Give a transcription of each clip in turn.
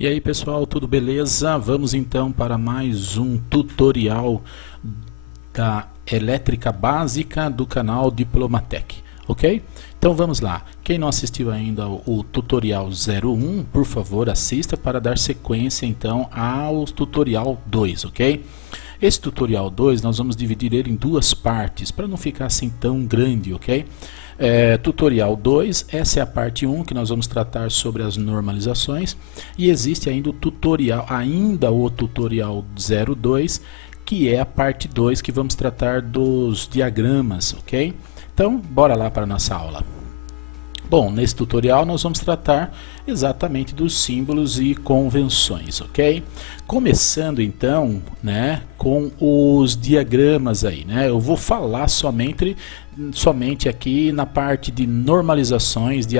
E aí pessoal, tudo beleza? Vamos então para mais um tutorial da elétrica básica do canal Diplomatec, ok? Então vamos lá, quem não assistiu ainda o tutorial 01, por favor assista para dar sequência então ao tutorial 2, ok? Esse tutorial 2 nós vamos dividir ele em duas partes, para não ficar assim tão grande, ok? Tutorial 2, essa é a parte 1 que nós vamos tratar sobre as normalizações, e existe ainda o tutorial 02, que é a parte 2 que vamos tratar dos diagramas, ok? Então, bora lá para a nossa aula. Bom, nesse tutorial nós vamos tratar exatamente dos símbolos e convenções, ok? Começando então, né, com os diagramas aí, né? Eu vou falar somente aqui na parte de normalizações, de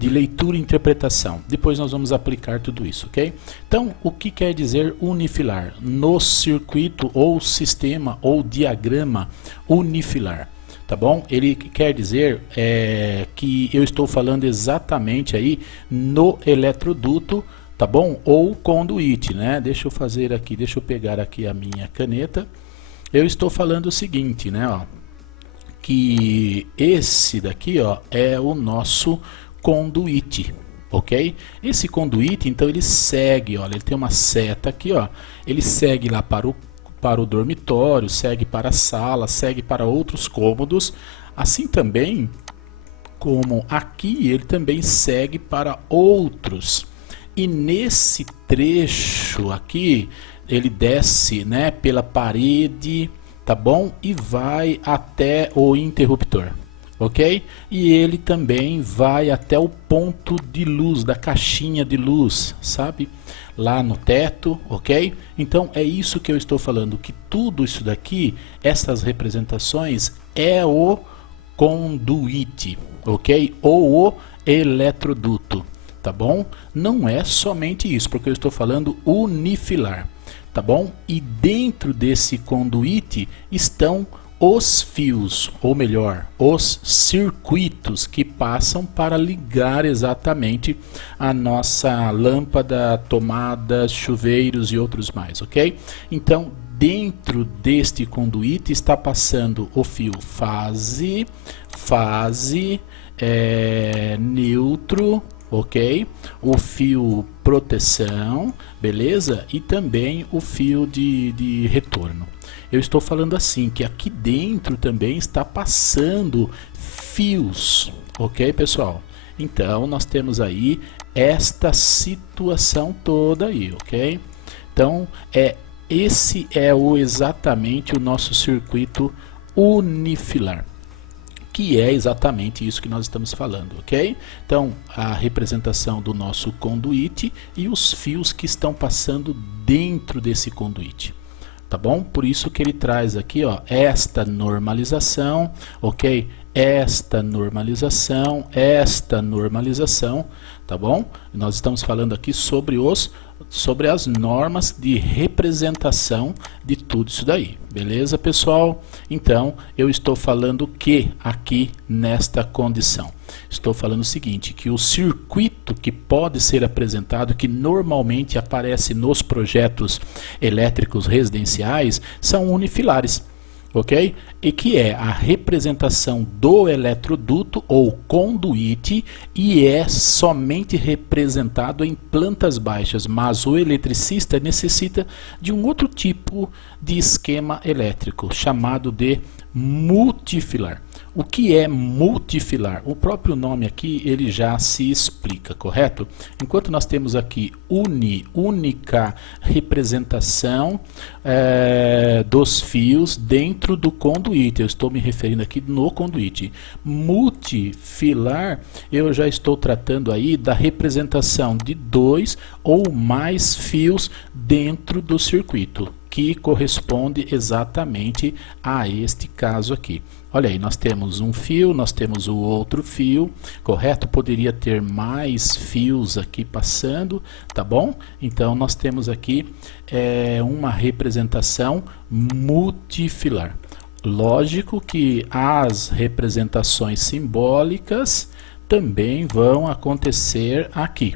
leitura e interpretação. Depois nós vamos aplicar tudo isso, ok? Então, o que quer dizer unifilar? No circuito ou sistema ou diagrama unifilar. Tá bom? Ele quer dizer que eu estou falando exatamente aí no eletroduto, tá bom? Ou conduíte, né? Deixa eu pegar aqui a minha caneta. Eu estou falando o seguinte, né? Ó, que esse daqui, ó, é o nosso conduíte, ok? Esse conduíte, então ele segue, olha, ele tem uma seta aqui, ó. Ele segue lá para o dormitório, segue para a sala, segue para outros cômodos, assim também como aqui ele também segue para outros. E nesse trecho aqui, ele desce, né, pela parede, tá bom? E vai até o interruptor, ok? E ele também vai até o ponto de luz, da caixinha de luz, sabe? Lá no teto, ok? Então é isso que eu estou falando, que tudo isso daqui, essas representações, é o conduíte, ok? Ou o eletroduto, tá bom? Não é somente isso, porque eu estou falando unifilar, tá bom? E dentro desse conduíte estão os fios, ou melhor, os circuitos que passam para ligar exatamente a nossa lâmpada, tomadas, chuveiros e outros mais, ok? Então, dentro deste conduíte está passando o fio fase, neutro, ok? O fio proteção, beleza? E também o fio de retorno. Eu estou falando assim, que aqui dentro também está passando fios, ok, pessoal? Então, nós temos aí esta situação toda aí, ok? Então, esse é exatamente o nosso circuito unifilar, que é exatamente isso que nós estamos falando, ok? Então, a representação do nosso conduíte e os fios que estão passando dentro desse conduíte. Tá bom? Por isso que ele traz aqui, ó, esta normalização, ok? Esta normalização, tá bom? Nós estamos falando aqui sobre as normas de representação de tudo isso daí, beleza, pessoal? Então, eu estou falando que aqui nesta condição, estou falando o seguinte, que o circuito que pode ser apresentado, que normalmente aparece nos projetos elétricos residenciais, são unifilares, ok? E que é a representação do eletroduto ou conduíte e é somente representado em plantas baixas, mas o eletricista necessita de um outro tipo de esquema elétrico, chamado de multifilar. O que é multifilar? O próprio nome aqui ele já se explica, correto? Enquanto nós temos aqui única representação dos fios dentro do conduíte, eu estou me referindo aqui no conduíte. Multifilar, eu já estou tratando aí da representação de 2 ou mais fios dentro do circuito, que corresponde exatamente a este caso aqui. Olha aí, nós temos um fio, nós temos o outro fio, correto? Poderia ter mais fios aqui passando, tá bom? Então, nós temos aqui uma representação multifilar. Lógico que as representações simbólicas também vão acontecer aqui,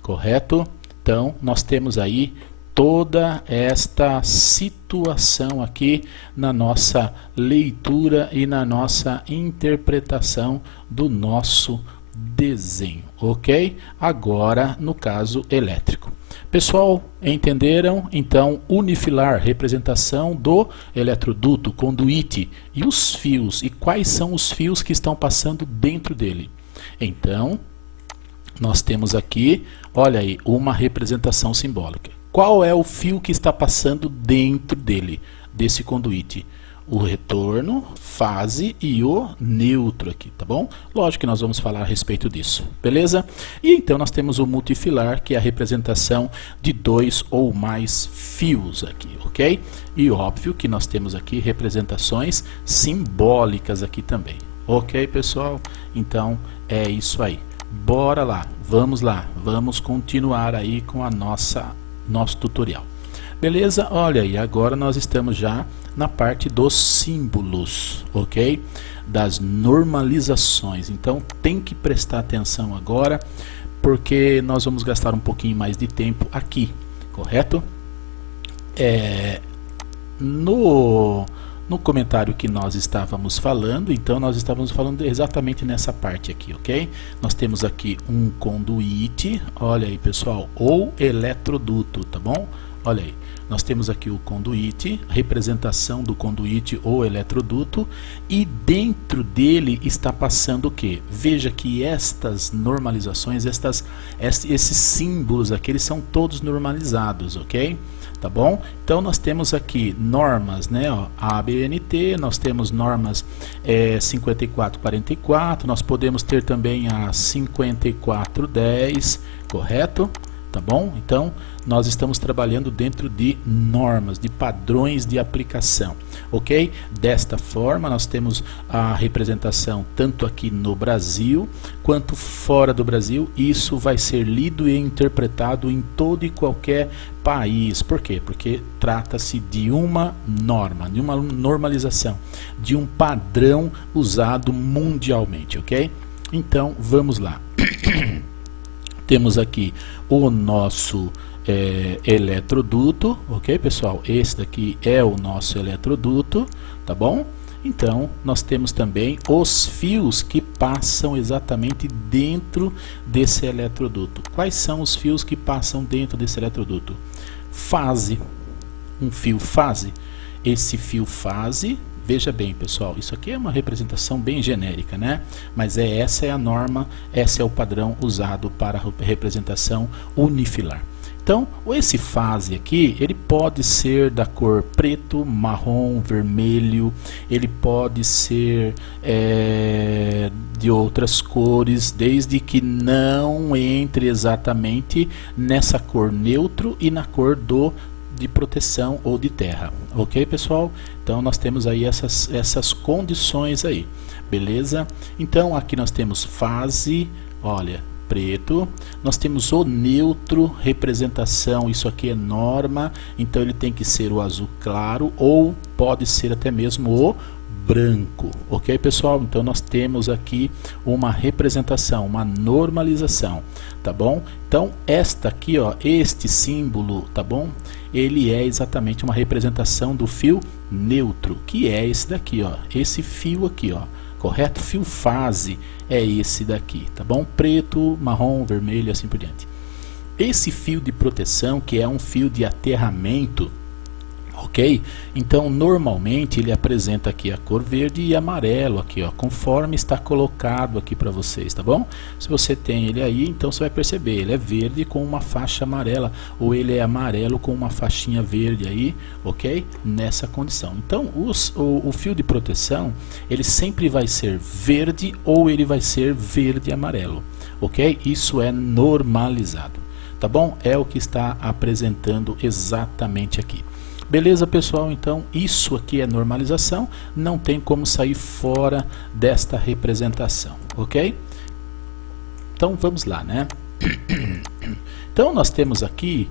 correto? Então, nós temos aí toda esta situação aqui na nossa leitura e na nossa interpretação do nosso desenho, ok? Agora, no caso elétrico. Pessoal, entenderam? Então, unifilar, representação do eletroduto, conduíte e os fios. E quais são os fios que estão passando dentro dele? Então, nós temos aqui, olha aí, uma representação simbólica. Qual é o fio que está passando dentro dele, desse conduíte? O retorno, fase e o neutro aqui, tá bom? Lógico que nós vamos falar a respeito disso, beleza? E então nós temos o multifilar, que é a representação de 2 ou mais fios aqui, ok? E óbvio que nós temos aqui representações simbólicas aqui também, ok, pessoal? Então é isso aí. Bora lá, vamos continuar aí com a nosso tutorial. Beleza? Olha aí, agora nós estamos já na parte dos símbolos, ok? Das normalizações. Então tem que prestar atenção agora, porque nós vamos gastar um pouquinho mais de tempo aqui, correto? No comentário que nós estávamos falando, então nós estávamos falando exatamente nessa parte aqui, ok? Nós temos aqui um conduíte, olha aí pessoal, ou eletroduto, tá bom? Olha aí, nós temos aqui o conduíte, representação do conduíte ou eletroduto, e dentro dele está passando o que? Veja que estas normalizações, esses símbolos aqui, eles são todos normalizados, ok? Tá bom? Então nós temos aqui normas, né? Ó, ABNT, nós temos normas 5444, nós podemos ter também a 5410, correto? Tá bom? Então nós estamos trabalhando dentro de normas, de padrões de aplicação, ok? Desta forma nós temos a representação tanto aqui no Brasil quanto fora do Brasil. Isso vai ser lido e interpretado em todo e qualquer país. Por quê? Porque trata-se de uma norma, de uma normalização, de um padrão usado mundialmente, ok? Então vamos lá. Temos aqui o nosso eletroduto, ok pessoal? Esse daqui é o nosso eletroduto, tá bom? Então nós temos também os fios que passam exatamente dentro desse eletroduto. Quais são os fios que passam dentro desse eletroduto? Fase, um fio fase. Esse fio fase, veja bem pessoal, isso aqui é uma representação bem genérica, né? Mas essa é a norma, esse é o padrão usado para a representação unifilar. Então, esse fase aqui, ele pode ser da cor preto, marrom, vermelho, ele pode ser de outras cores, desde que não entre exatamente nessa cor neutro e na cor de proteção ou de terra, ok pessoal? Então nós temos aí essas condições aí, beleza? Então aqui nós temos fase, olha, preto, nós temos o neutro, representação, isso aqui é norma, então ele tem que ser o azul claro ou pode ser até mesmo o branco, ok pessoal? Então nós temos aqui uma representação, uma normalização, tá bom? Então esta aqui, ó, este símbolo, tá bom? Ele é exatamente uma representação do fio neutro, que é esse daqui, ó, esse fio aqui, ó, correto? Fio fase é esse daqui, tá bom? Preto, marrom, vermelho e assim por diante. Esse fio de proteção, que é um fio de aterramento, ok? Então normalmente ele apresenta aqui a cor verde e amarelo aqui, ó, conforme está colocado aqui para vocês, tá bom? Se você tem ele aí, então você vai perceber, ele é verde com uma faixa amarela, ou ele é amarelo com uma faixinha verde aí, ok? Nessa condição. Então o fio de proteção, ele sempre vai ser verde ou ele vai ser verde e amarelo, ok? Isso é normalizado, tá bom? É o que está apresentando exatamente aqui. Beleza pessoal, então isso aqui é normalização, não tem como sair fora desta representação, ok? Então vamos lá, né? Então nós temos aqui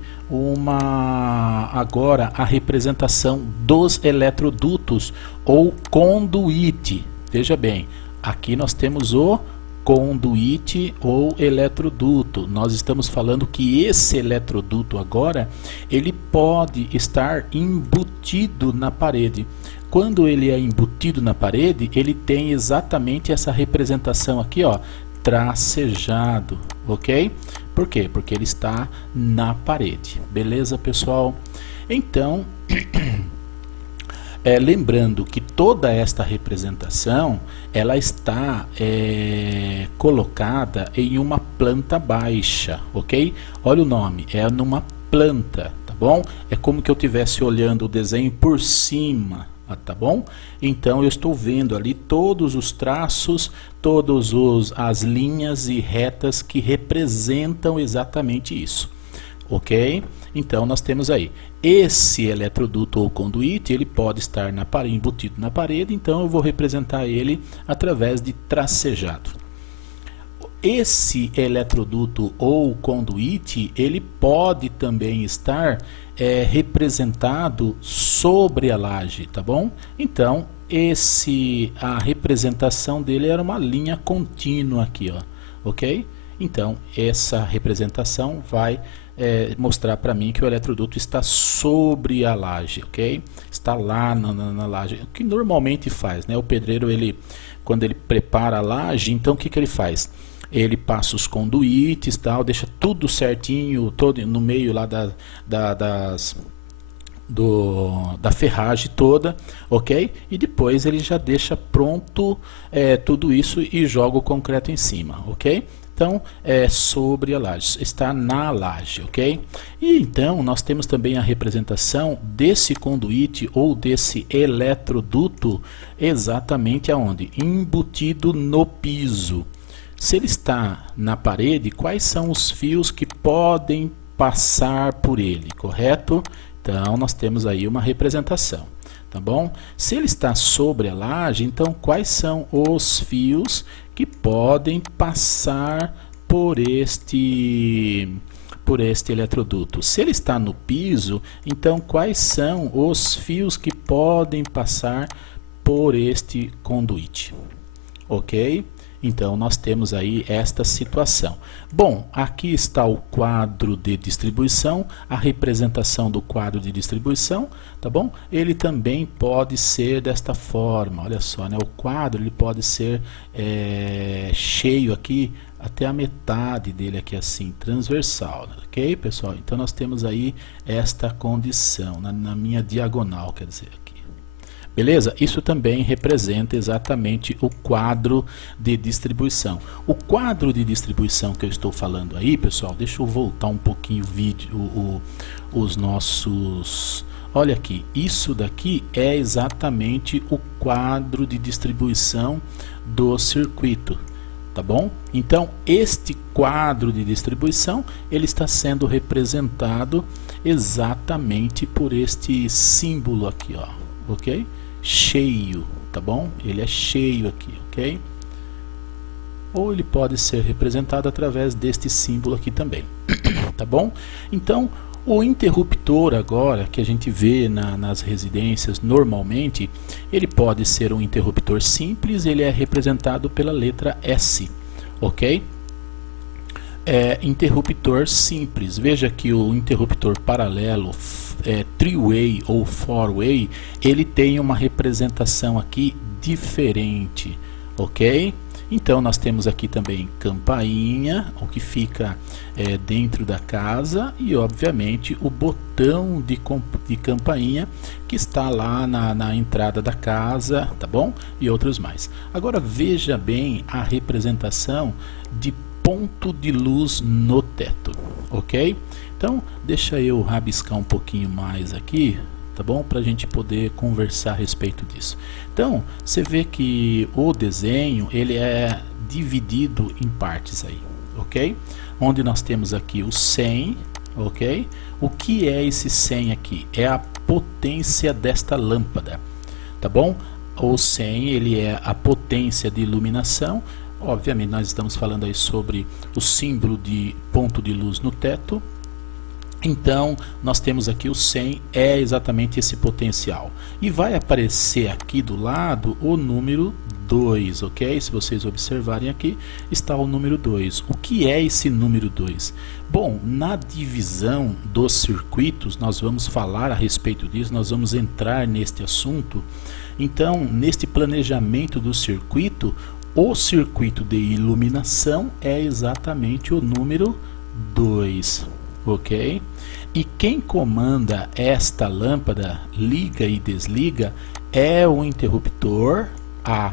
agora a representação dos eletrodutos ou conduíte. Veja bem, aqui nós temos o conduíte ou eletroduto. Nós estamos falando que esse eletroduto agora, ele pode estar embutido na parede. Quando ele é embutido na parede, ele tem exatamente essa representação aqui, ó, tracejado, ok? Por quê? Porque ele está na parede. Beleza, pessoal? Então, lembrando que toda esta representação, ela está colocada em uma planta baixa, ok? Olha o nome, é numa planta, tá bom? É como que eu estivesse olhando o desenho por cima, tá bom? Então eu estou vendo ali todos os traços, todas as linhas e retas que representam exatamente isso, ok? Então nós temos aí esse eletroduto ou conduíte, ele pode estar embutido na parede, então eu vou representar ele através de tracejado. Esse eletroduto ou conduíte, ele pode também estar representado sobre a laje, tá bom? Então, a representação dele era uma linha contínua aqui, ó, ok? Então, essa representação vai mostrar para mim que o eletroduto está sobre a laje, ok? Está lá na laje, o que normalmente faz, né? O pedreiro, quando ele prepara a laje, então o que ele faz? Ele passa os conduítes, tal, deixa tudo certinho, todo no meio lá da ferragem toda, ok? E depois ele já deixa pronto tudo isso e joga o concreto em cima, ok? Então, sobre a laje, está na laje, ok? E então, nós temos também a representação desse conduíte ou desse eletroduto exatamente aonde? Embutido no piso. Se ele está na parede, quais são os fios que podem passar por ele, correto? Então, nós temos aí uma representação, tá bom? Se ele está sobre a laje, então quais são os fios que podem passar por este eletroduto? Se ele está no piso, então quais são os fios que podem passar por este conduíte? Ok? Então, nós temos aí esta situação. Bom, aqui está o quadro de distribuição, a representação do quadro de distribuição, tá bom? Ele também pode ser desta forma, olha só, né? O quadro ele pode ser cheio aqui, até a metade dele aqui assim, transversal, ok, pessoal? Então, nós temos aí esta condição, na minha diagonal, quer dizer, aqui. Beleza? Isso também representa exatamente o quadro de distribuição. O quadro de distribuição que eu estou falando aí, pessoal, deixa eu voltar um pouquinho o vídeo, os nossos... Olha aqui, isso daqui é exatamente o quadro de distribuição do circuito, tá bom? Então, este quadro de distribuição, ele está sendo representado exatamente por este símbolo aqui, ó, ok? Cheio, tá bom? Ele é cheio aqui, ok? Ou ele pode ser representado através deste símbolo aqui também, tá bom? Então, o interruptor agora, que a gente vê nas residências normalmente, ele pode ser um interruptor simples, ele é representado pela letra S, ok? Interruptor simples, veja que o interruptor paralelo, three-way ou four-way, ele tem uma representação aqui diferente, ok? Então nós temos aqui também campainha, o que fica dentro da casa, e obviamente o botão de campainha que está lá na entrada da casa, tá bom? E outros mais. Agora veja bem a representação de ponto de luz no teto, ok? Então, deixa eu rabiscar um pouquinho mais aqui, tá bom? Para a gente poder conversar a respeito disso. Então, você vê que o desenho, ele é dividido em partes aí, ok? Onde nós temos aqui o 100, ok? O que é esse 100 aqui? É a potência desta lâmpada, tá bom? O 100, ele é a potência de iluminação. Obviamente nós estamos falando aí sobre o símbolo de ponto de luz no teto. Então nós temos aqui o 100, é exatamente esse potencial. E vai aparecer aqui do lado o número 2, ok? Se vocês observarem aqui, está o número 2. O que é esse número 2? Bom, na divisão dos circuitos, nós vamos falar a respeito disso, nós vamos entrar neste assunto. Então, neste planejamento do circuito, o circuito de iluminação é exatamente o número 2, ok? E quem comanda esta lâmpada, liga e desliga, é o interruptor A,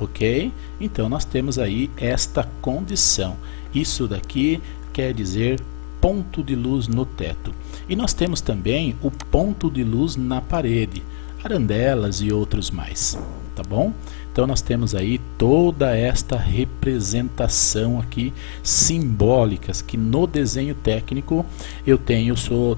ok? Então nós temos aí esta condição. Isso daqui quer dizer ponto de luz no teto. E nós temos também o ponto de luz na parede, arandelas e outros mais, tá bom? Então nós temos aí toda esta representação aqui simbólicas que no desenho técnico sou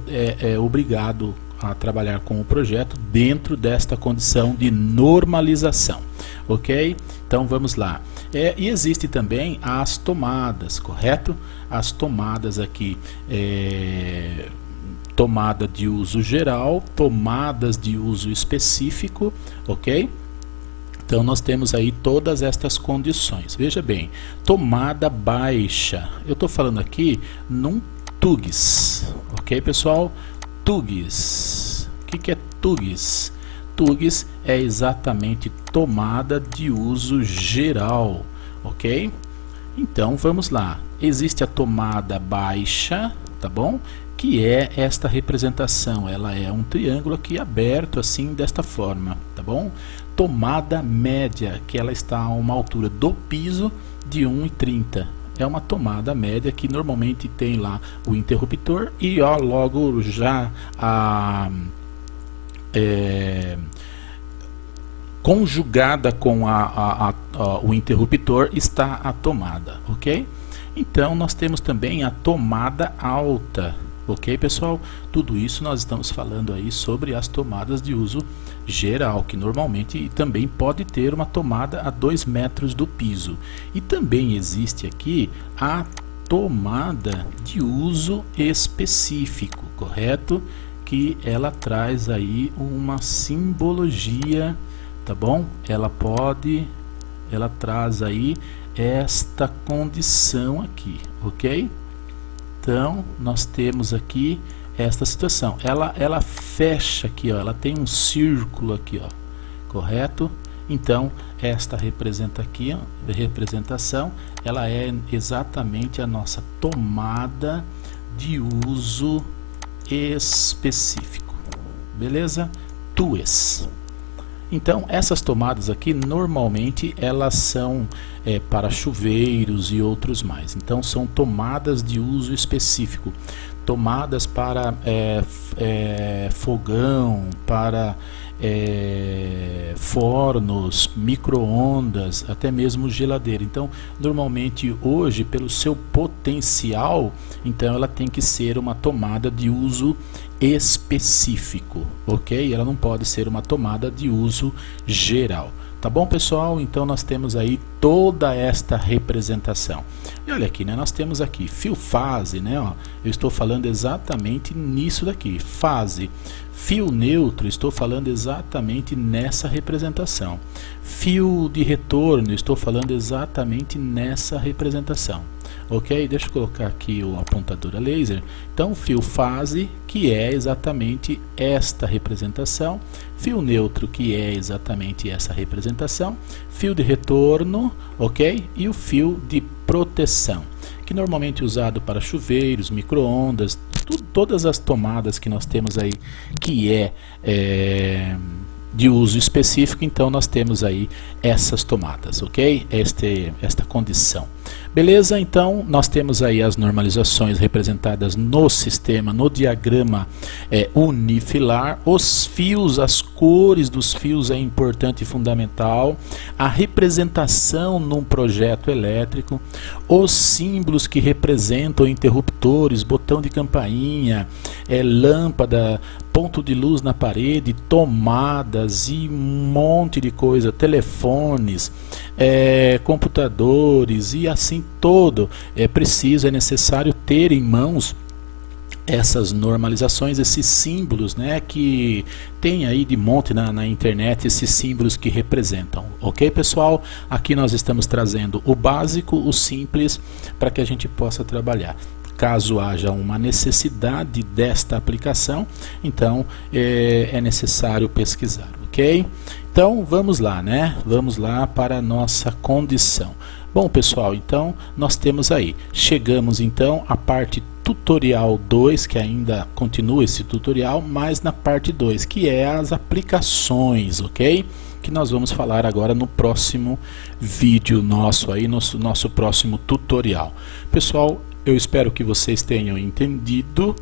obrigado a trabalhar com o projeto dentro desta condição de normalização, ok? Então vamos lá. E existe também as tomadas, correto? As tomadas aqui, tomada de uso geral, tomadas de uso específico, ok? Então nós temos aí todas estas condições. Veja bem, tomada baixa. Eu estou falando aqui num TUGS, ok pessoal? TUGS. O que é TUGS? TUGS é exatamente tomada de uso geral, ok? Então vamos lá. Existe a tomada baixa, tá bom? Que é esta representação. Ela é um triângulo aqui aberto assim desta forma, tá bom? Tomada média, que ela está a uma altura do piso de 1,30. É uma tomada média que normalmente tem lá o interruptor e ó, logo já conjugada com o interruptor está a tomada, ok? Então nós temos também a tomada alta, ok pessoal? Tudo isso nós estamos falando aí sobre as tomadas de uso geral, que normalmente também pode ter uma tomada a 2 metros do piso. E também existe aqui a tomada de uso específico, correto? Que ela traz aí uma simbologia, tá bom? Ela traz aí esta condição aqui, ok? Então nós temos aqui esta situação, ela fecha aqui, ó, ela tem um círculo aqui, ó, correto? Então esta representação, ela é exatamente a nossa tomada de uso específico, beleza? TUES. Então essas tomadas aqui normalmente elas são para chuveiros e outros mais. Então são tomadas de uso específico, tomadas para fogão, para fornos, micro-ondas, até mesmo geladeira. Então normalmente hoje, pelo seu potencial, então ela tem que ser uma tomada de uso específico, ok? Ela não pode ser uma tomada de uso geral. Tá bom, pessoal? Então nós temos aí toda esta representação. E olha aqui, né? Nós temos aqui fio fase, né? Ó, eu estou falando exatamente nisso daqui, fase. Fio neutro, estou falando exatamente nessa representação. Fio de retorno, estou falando exatamente nessa representação. Ok? Deixa eu colocar aqui o apontador a laser. Então, fio fase, que é exatamente esta representação. Fio neutro, que é exatamente essa representação. Fio de retorno, ok? E o fio de proteção, que normalmente é usado para chuveiros, micro-ondas, todas as tomadas que nós temos aí, que de uso específico. Então nós temos aí essas tomadas, ok? Esta condição. Beleza? Então nós temos aí as normalizações representadas no sistema, no diagrama unifilar. Os fios, as cores dos fios é importante e fundamental. A representação num projeto elétrico, os símbolos que representam interruptores, botão de campainha, lâmpada, ponto de luz na parede, tomadas e um monte de coisa, telefones, computadores e assim todo. É necessário ter em mãos essas normalizações, esses símbolos, né, que tem aí de monte na internet, esses símbolos que representam. Ok, pessoal? Aqui nós estamos trazendo o básico, o simples, para que a gente possa trabalhar. Caso haja uma necessidade desta aplicação, então é necessário pesquisar, ok? Então vamos lá, né? Vamos lá para a nossa condição. Bom, pessoal, então nós temos aí, chegamos então à parte tutorial 2, que ainda continua esse tutorial, mas na parte 2, que é as aplicações, ok? Que nós vamos falar agora no próximo vídeo nosso aí, nosso próximo tutorial. Pessoal, eu espero que vocês tenham entendido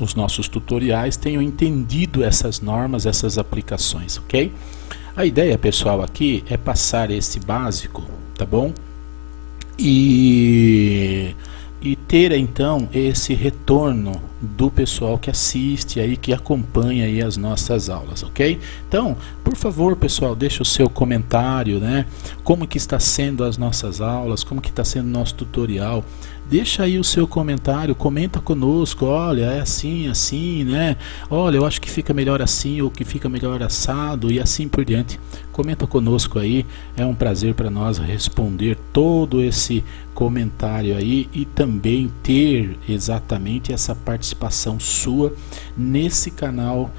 os nossos tutoriais, tenham entendido essas normas, essas aplicações, ok? A ideia, pessoal, aqui é passar esse básico, tá bom? E ter então esse retorno do pessoal que assiste aí, que acompanha aí as nossas aulas, ok? Então, por favor, pessoal, deixa o seu comentário, né? Como que está sendo as nossas aulas, como que está sendo o nosso tutorial. Deixa aí o seu comentário, comenta conosco, olha, é assim, assim, né? Olha, eu acho que fica melhor assim, ou que fica melhor assado, e assim por diante. Comenta conosco aí, é um prazer para nós responder todo esse comentário aí e também ter exatamente essa participação sua nesse canal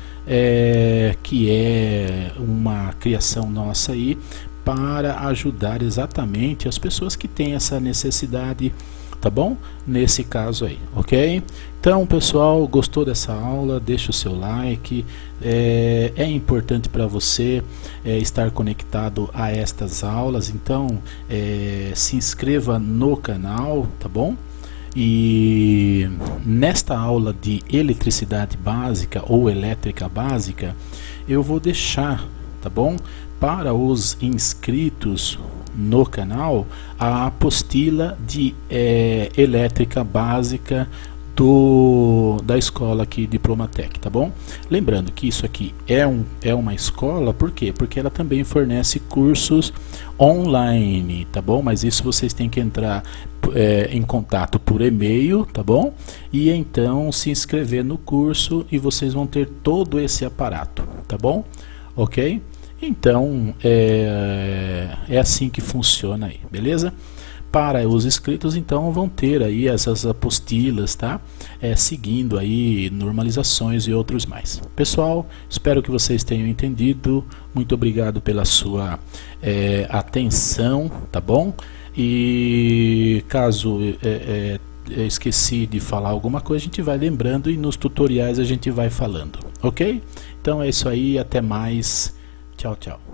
que é uma criação nossa aí para ajudar exatamente as pessoas que têm essa necessidade, tá bom? Nesse caso aí, ok? Então, pessoal, gostou dessa aula? Deixa o seu like. É importante para você estar conectado a estas aulas, então se inscreva no canal, tá bom? E nesta aula de eletricidade básica ou elétrica básica, eu vou deixar, tá bom? Para os inscritos no canal, a apostila de elétrica básica da escola aqui Diplomatec, tá bom? Lembrando que isso aqui é uma escola, por quê? Porque ela também fornece cursos online, tá bom? Mas isso vocês têm que entrar em contato por e-mail, tá bom? E então se inscrever no curso e vocês vão ter todo esse aparato, tá bom? Ok? Então é assim que funciona aí, beleza? Para os inscritos, então, vão ter aí essas apostilas, tá? Seguindo aí normalizações e outros mais. Pessoal, espero que vocês tenham entendido. Muito obrigado pela sua atenção, tá bom? E caso eu esqueci de falar alguma coisa, a gente vai lembrando e nos tutoriais a gente vai falando, ok? Então é isso aí, até mais. Tchau, tchau.